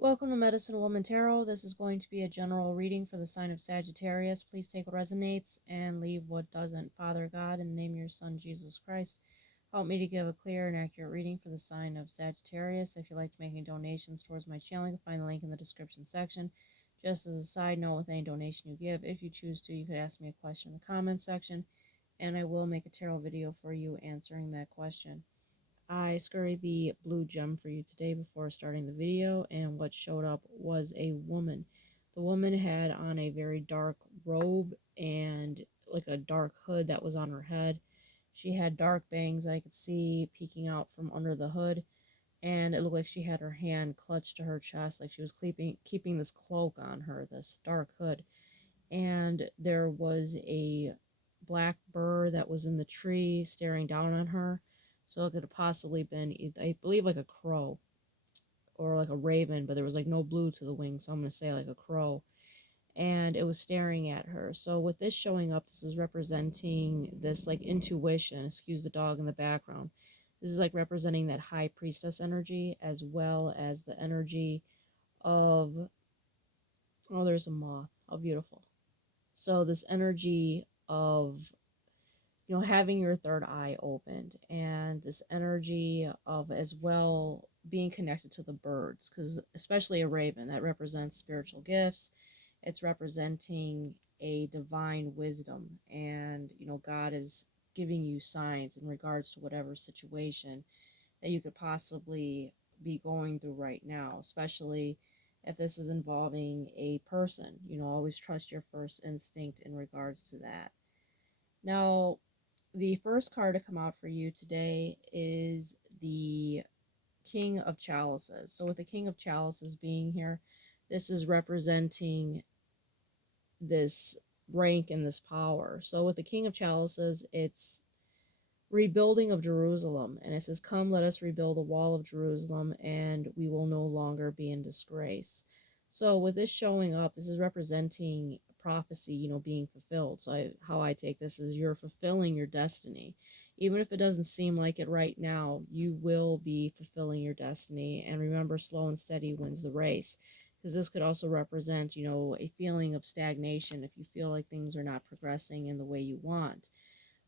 Welcome to Medicine Woman Tarot. This is going to be a general reading for the sign of Sagittarius. Please take what resonates and leave what doesn't. Father God, in the name of your Son, Jesus Christ, help me to give a clear and accurate reading for the sign of Sagittarius. If you'd like to make any donations towards my channel, you can find the link in the description section. Just as a side note, with any donation you give, if you choose to, you could ask me a question in the comments section, and I will make a tarot video for you answering that question. I scurried the blue gem for you today before starting the video, and what showed up was a woman. The woman had on a very dark robe and like a dark hood that was on her head. She had dark bangs I could see peeking out from under the hood, and it looked like she had her hand clutched to her chest, like she was keeping this cloak on her, this dark hood. And there was a black bird that was in the tree staring down on her. So it could have possibly been, I believe, like a crow or like a raven, but there was like no blue to the wing, so I'm going to say like a crow. And it was staring at her. So with this showing up, this is representing this like intuition. Excuse the dog in the background. This is like representing that high priestess energy, as well as the energy of, oh, there's a moth. How beautiful. So this energy of, having your third eye opened, and this energy of as well being connected to the birds, because especially a raven that represents spiritual gifts. It's representing a divine wisdom, and God is giving you signs in regards to whatever situation that you could possibly be going through right now, especially if this is involving a person. Always trust your first instinct in regards to that. Now, the first card to come out for you today is the King of Chalices. So with the King of Chalices being here, this is representing this rank and this power. So with the King of Chalices, it's rebuilding of Jerusalem. And it says, "Come, let us rebuild the wall of Jerusalem, and we will no longer be in disgrace." So with this showing up, this is representing prophecy, being fulfilled. So how I take this is you're fulfilling your destiny. Even if it doesn't seem like it right now, you will be fulfilling your destiny. And remember, slow and steady wins the race. Because this could also represent, a feeling of stagnation if you feel like things are not progressing in the way you want.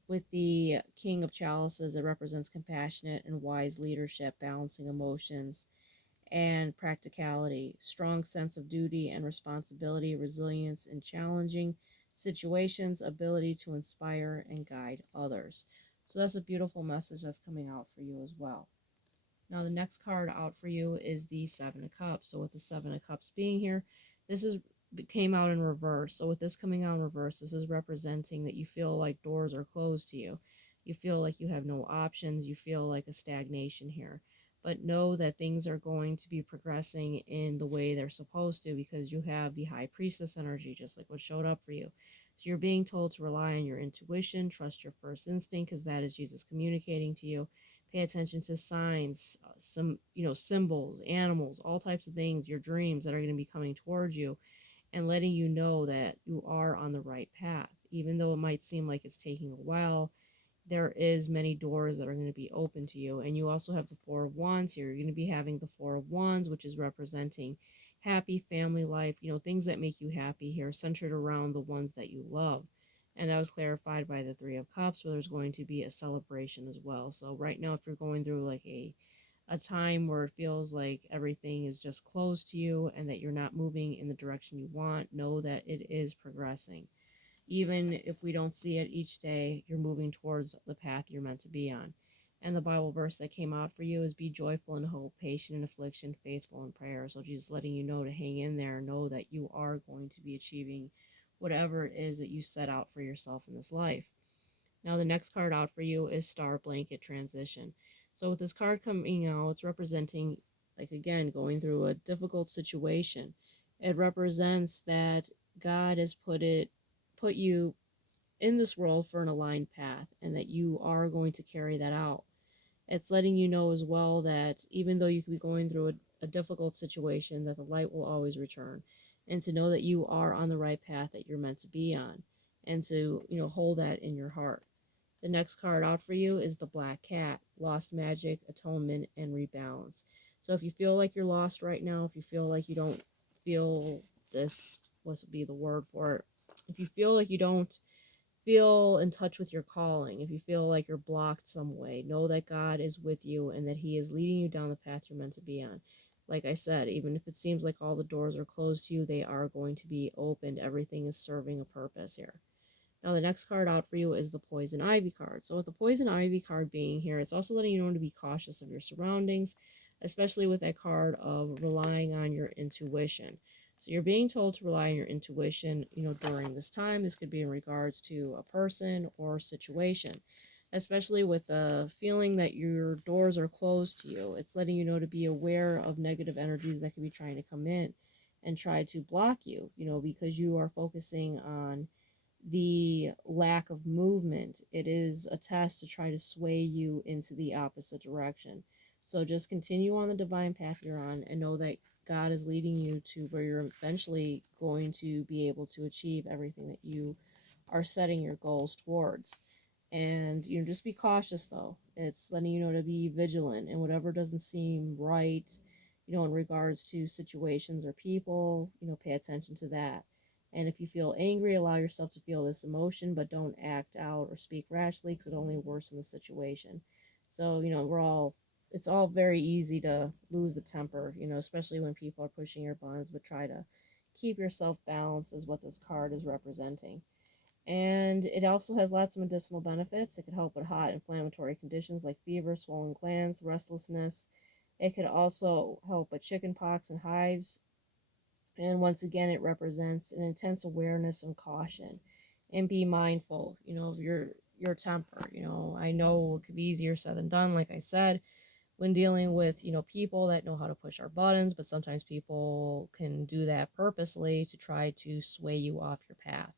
With the King of Chalices, it represents compassionate and wise leadership, balancing emotions and practicality, strong sense of duty and responsibility, resilience in challenging situations, ability to inspire and guide others. So that's a beautiful message that's coming out for you as well. Now the next card out for you is the Seven of Cups. So with the Seven of Cups being here, this is came out in reverse. So with this coming out in reverse, this is representing that you feel like doors are closed to you. You feel like you have no options. You feel like a stagnation here. But know that things are going to be progressing in the way they're supposed to, because you have the High Priestess energy, just like what showed up for you. So you're being told to rely on your intuition, trust your first instinct, because that is Jesus communicating to you. Pay attention to signs, some symbols, animals, all types of things, your dreams that are going to be coming towards you, and letting you know that you are on the right path. Even though it might seem like it's taking a while, there is many doors that are going to be open to you. And you also have the Four of Wands here. You're going to be having the Four of Wands, which is representing happy family life, things that make you happy here, centered around the ones that you love. And that was clarified by the Three of Cups, where there's going to be a celebration as well. So right now, if you're going through like a time where it feels like everything is just closed to you and that you're not moving in the direction you want, know that it is progressing. Even if we don't see it each day, you're moving towards the path you're meant to be on. And the Bible verse that came out for you is, "Be joyful in hope, patient in affliction, faithful in prayer." So Jesus letting you know to hang in there, know that you are going to be achieving whatever it is that you set out for yourself in this life. Now the next card out for you is Star Blanket Transition. So with this card coming out, it's representing, like, again, going through a difficult situation. It represents that God has put you in this world for an aligned path, and that you are going to carry that out. It's letting you know as well that even though you could be going through a difficult situation, that the light will always return, and to know that you are on the right path that you're meant to be on, and to hold that in your heart. The next card out for you is the Black Cat, Lost Magic, Atonement, and Rebalance. So if you feel like you're lost right now, if you feel like you don't feel this, what's be the word for it? If you feel like you don't feel in touch with your calling, if you feel like you're blocked some way, know that God is with you and that He is leading you down the path you're meant to be on. Like I said, even if it seems like all the doors are closed to you, they are going to be opened. Everything is serving a purpose here. Now, the next card out for you is the Poison Ivy card. So, with the Poison Ivy card being here, it's also letting you know to be cautious of your surroundings, especially with that card of relying on your intuition. So, you're being told to rely on your intuition, during this time. This could be in regards to a person or situation, especially with the feeling that your doors are closed to you. It's letting you know to be aware of negative energies that could be trying to come in and try to block you, because you are focusing on the lack of movement. It is a test to try to sway you into the opposite direction. So just continue on the divine path you're on and know that God is leading you to where you're eventually going to be able to achieve everything that you are setting your goals towards. And just be cautious though. It's letting you know to be vigilant and whatever doesn't seem right, in regards to situations or people, pay attention to that. And if you feel angry, allow yourself to feel this emotion, but don't act out or speak rashly because it only worsens the situation. So, it's all very easy to lose the temper, especially when people are pushing your buttons, but try to keep yourself balanced, is what this card is representing. And it also has lots of medicinal benefits. It could help with hot inflammatory conditions like fever, swollen glands, restlessness. It could also help with chicken pox and hives. And once again, it represents an intense awareness and caution. And be mindful, of your temper. I know it could be easier said than done, like I said, when dealing with people that know how to push our buttons, but sometimes people can do that purposely to try to sway you off your path.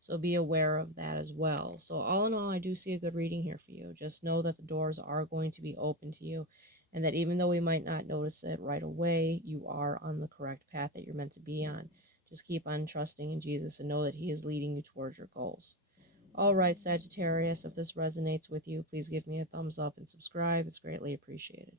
So be aware of that as well. So all in all, I do see a good reading here for you. Just know that the doors are going to be open to you, and that even though we might not notice it right away, you are on the correct path that you're meant to be on. Just keep on trusting in Jesus and know that He is leading you towards your goals. All right, Sagittarius, if this resonates with you, please give me a thumbs up and subscribe. It's greatly appreciated.